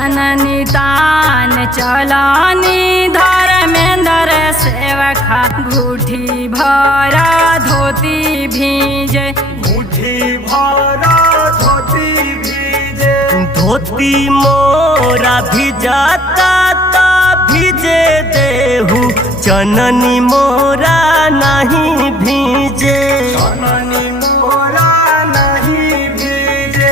चननी तान चलानी धर्मेंद्र सेवखा घूठी भरा धोती भीजे मुट्ठी भरा धोती भीजे धोती मोरा भिजाता ता भीजे देहु चननी मोरा नहीं भीजे चननी मोरा नहीं भीजे।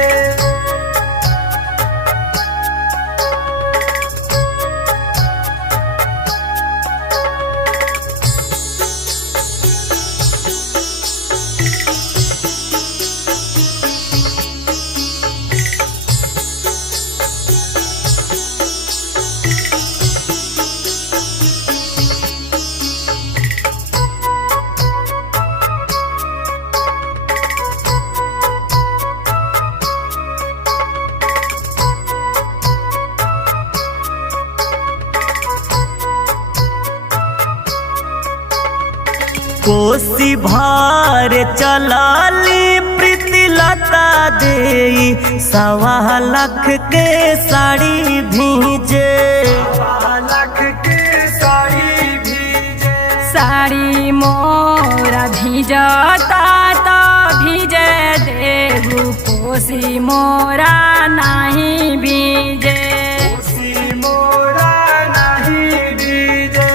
कोसी भार चलाली प्रीति लता देई 1.25 लाख के साड़ी भीजे 1.25 लाख के साड़ी भीजे साड़ी मोरा भीजता तो भीजे देहु कोसी मोरा नहीं भीजे कोसी मोरा नहीं भीजे।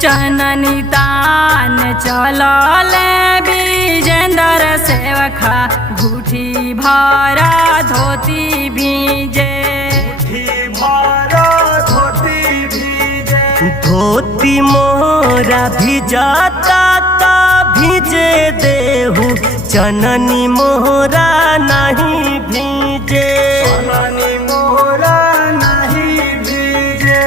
चननी तान चलले विजेंद्र सेवखा घूठी भरा धोती भीजे मुट्ठी भरा धोती भीजे धोती मोरा भिजाता ता भीजे देहु चननी मोरा नहीं भीजे चननी मोरा नहीं भीजे।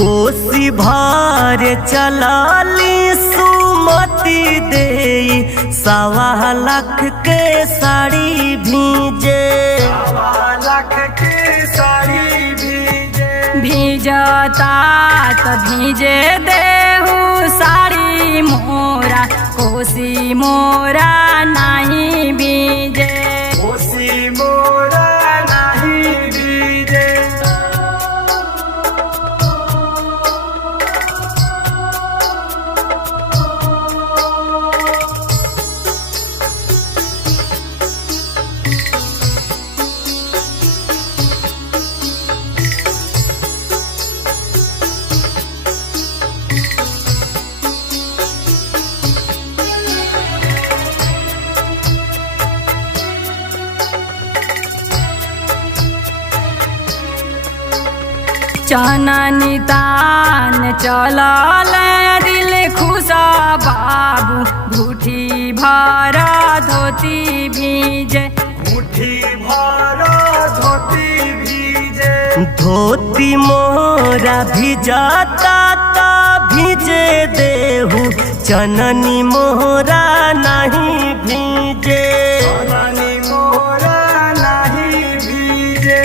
कोसी भार चलाली सुमति देई 1.25 लाख के साड़ी भीजे 1.25 लाख के साड़ी भीजे भीजता तो भीजे देहु साड़ी मोरा कोसी मोरा नहीं भीजे कोसी मोरा नहीं भीजे। चननी तान चलले दिल खुशा बाबू घूठी भरा धोती भीजे मुट्ठी भरा धोती भीजे धोती मोरा भिजाता ता भीजे देहु चननी मोरा नहीं भीजे चननी मोरा नहीं भीजे।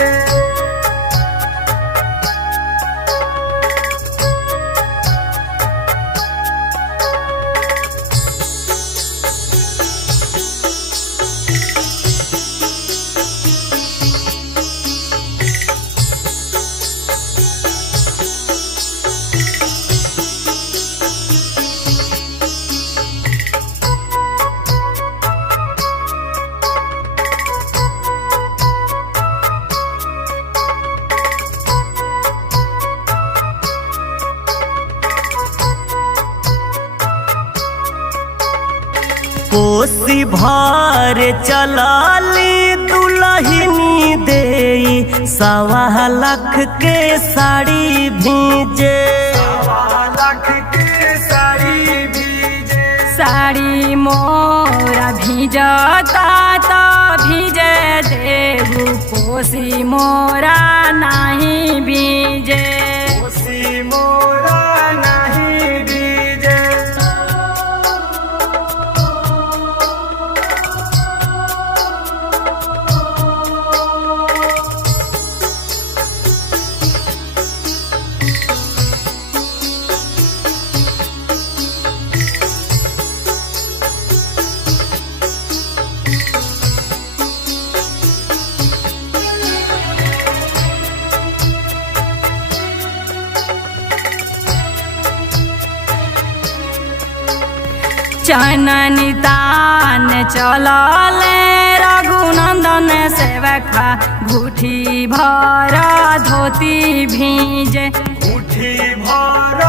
भर चलाली दुल्हनी देई 1.25 लाख के साड़ी भीजे 1.25 लाख के साड़ी भीजे साड़ी मोरा भिजता त भिजे देहु कोसी मोरा नहीं भीजे कोसी मोरा नहीं भीजे चननी तान चलले रघुनंदन सेवका घुठी भर धोती भीजे मुट्ठी भर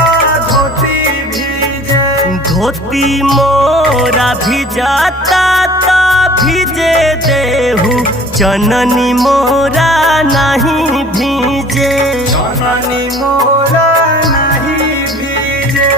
धोती भीजे धोती मोरा भिजाता ता भिजे देहु चननी मोरा नहीं भीजे चननी मोरा नहीं भीजे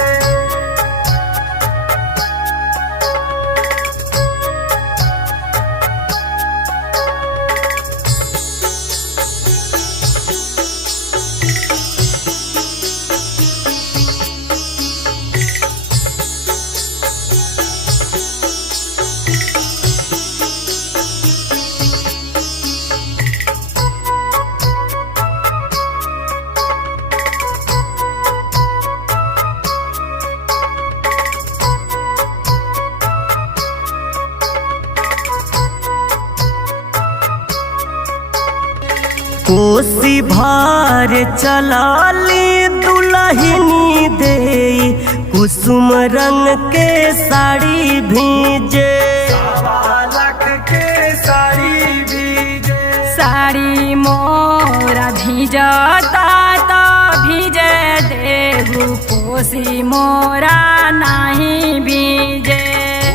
कोसी भर चलाली दुल्हनी देई कुसुम रंग के साड़ी भीजे 1.25 लाख के साड़ी भीजे साड़ी मोरा भिजता त भिजे देहु कोसी मोरा नहीं भीजे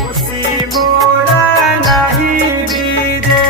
कोसी मोरा नहीं भीजे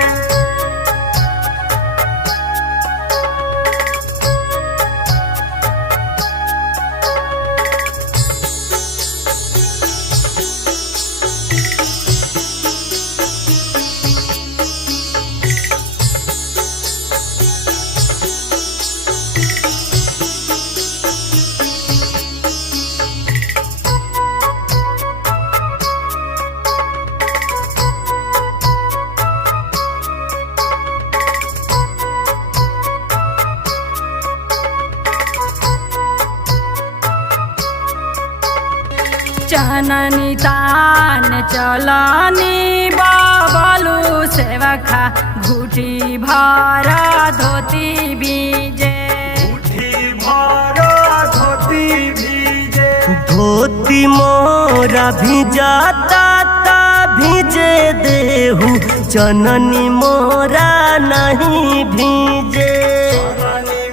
चननी तान चलनी बबलू सेवका घुटी भर धोती भीजे मुट्ठी भर धोती भीजे धोती मोरा भिजाता ता भिजे देहु चननी मोरा नहीं भीजे चननी